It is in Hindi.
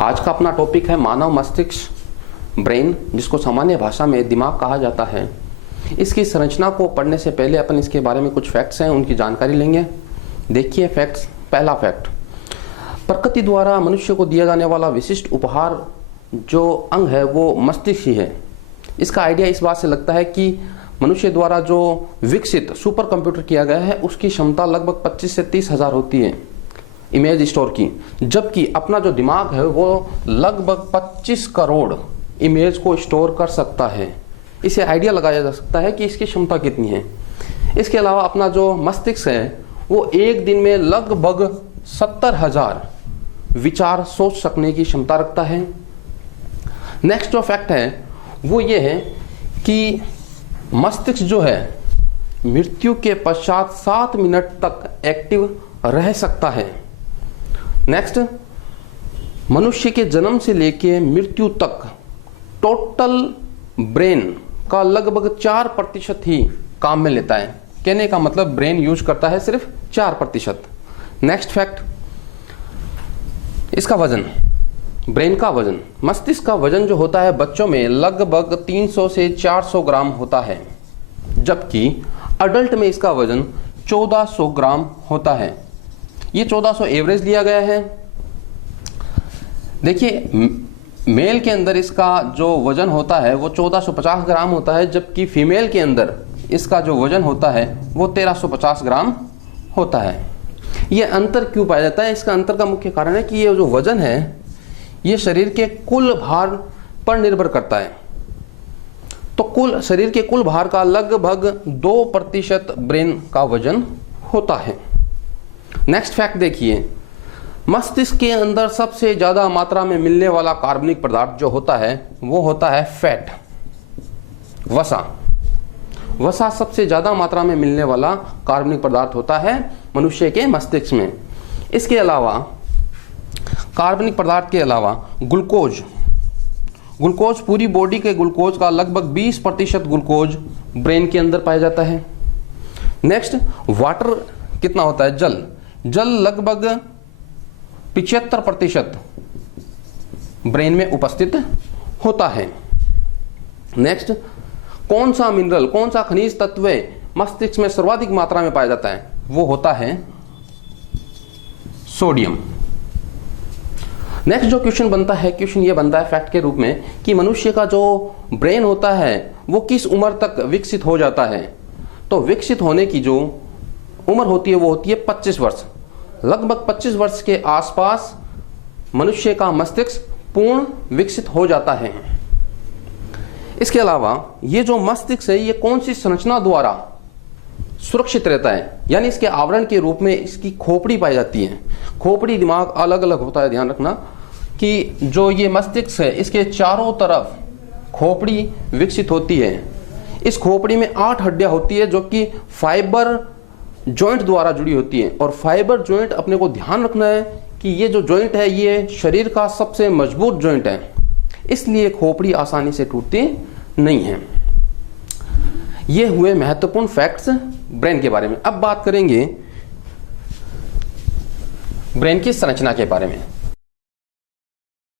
आज का अपना टॉपिक है मानव मस्तिष्क, ब्रेन, जिसको सामान्य भाषा में दिमाग कहा जाता है। इसकी संरचना को पढ़ने से पहले अपन इसके बारे में कुछ फैक्ट्स हैं, उनकी जानकारी लेंगे। देखिए फैक्ट्स। पहला फैक्ट, प्रकृति द्वारा मनुष्य को दिया जाने वाला विशिष्ट उपहार जो अंग है वो मस्तिष्क ही है। इसका आइडिया इस बात से लगता है कि मनुष्य द्वारा जो विकसित सुपर कंप्यूटर किया गया है उसकी क्षमता लगभग 25 से 30 हजार होती है इमेज स्टोर की, जबकि अपना जो दिमाग है वो लगभग 25 करोड़ इमेज को स्टोर कर सकता है। इसे आइडिया लगाया जा सकता है कि इसकी क्षमता कितनी है। इसके अलावा अपना जो मस्तिष्क है वो एक दिन में लगभग 70,000 विचार सोच सकने की क्षमता रखता है। नेक्स्ट जो फैक्ट है वो ये है कि मस्तिष्क जो है मृत्यु के पश्चात 7 मिनट तक एक्टिव रह सकता है। नेक्स्ट, मनुष्य के जन्म से लेके मृत्यु तक टोटल ब्रेन का लगभग 4% ही काम में लेता है। कहने का मतलब ब्रेन यूज करता है सिर्फ 4%। नेक्स्ट फैक्ट, इसका वजन, ब्रेन का वजन, मस्तिष्क का वजन जो होता है बच्चों में लगभग 300 से 400 ग्राम होता है, जबकि अडल्ट में इसका वजन 1400 ग्राम होता है। ये 1400 एवरेज लिया गया है। देखिए मेल के अंदर इसका जो वजन होता है वो 1450 ग्राम होता है, जबकि फीमेल के अंदर इसका जो वजन होता है वो 1350 ग्राम होता है। ये अंतर क्यों पाया जाता है? इसका अंतर का मुख्य कारण है कि ये जो वजन है ये शरीर के कुल भार पर निर्भर करता है। तो शरीर के कुल भार का लगभग 2% ब्रेन का वजन होता है। नेक्स्ट फैक्ट देखिए, मस्तिष्क के अंदर सबसे ज्यादा मात्रा में मिलने वाला कार्बनिक पदार्थ जो होता है वो होता है फैट, वसा। वसा सबसे ज्यादा मात्रा में मिलने वाला कार्बनिक पदार्थ होता है मनुष्य के मस्तिष्क में। इसके अलावा कार्बनिक पदार्थ के अलावा ग्लूकोज, पूरी बॉडी के ग्लूकोज का लगभग 20% ग्लूकोज ब्रेन के अंदर पाया जाता है। नेक्स्ट, वाटर कितना होता है? जल लगभग 75% ब्रेन में उपस्थित होता है। नेक्स्ट, कौन सा मिनरल, कौन सा खनिज तत्व मस्तिष्क में सर्वाधिक मात्रा में पाया जाता है? वो होता है सोडियम। नेक्स्ट जो क्वेश्चन बनता है, क्वेश्चन ये बनता है फैक्ट के रूप में कि मनुष्य का जो ब्रेन होता है वो किस उम्र तक विकसित हो जाता है? तो विकसित होने की जो उम्र होती है वो होती है 25 वर्ष। लगभग 25 वर्ष के आसपास मनुष्य का मस्तिष्क पूर्ण विकसित हो जाता है। इसके अलावा ये जो मस्तिष्क है ये कौन सी संरचना द्वारा सुरक्षित रहता है? यानी इसके आवरण के रूप में इसकी खोपड़ी पाई जाती है। खोपड़ी दिमाग अलग अलग होता है, ध्यान रखना कि जो ये मस्तिष्क है इसके चारों तरफ खोपड़ी विकसित होती है। इस खोपड़ी में 8 हड्डियां होती है जो कि फाइबर जॉइंट द्वारा जुड़ी होती है। और फाइबर जॉइंट, अपने को ध्यान रखना है कि ये जो जॉइंट है ये शरीर का सबसे मजबूत जॉइंट है, इसलिए खोपड़ी आसानी से टूटती नहीं है। ये हुए महत्वपूर्ण फैक्ट्स ब्रेन के बारे में। अब बात करेंगे ब्रेन की संरचना के बारे में।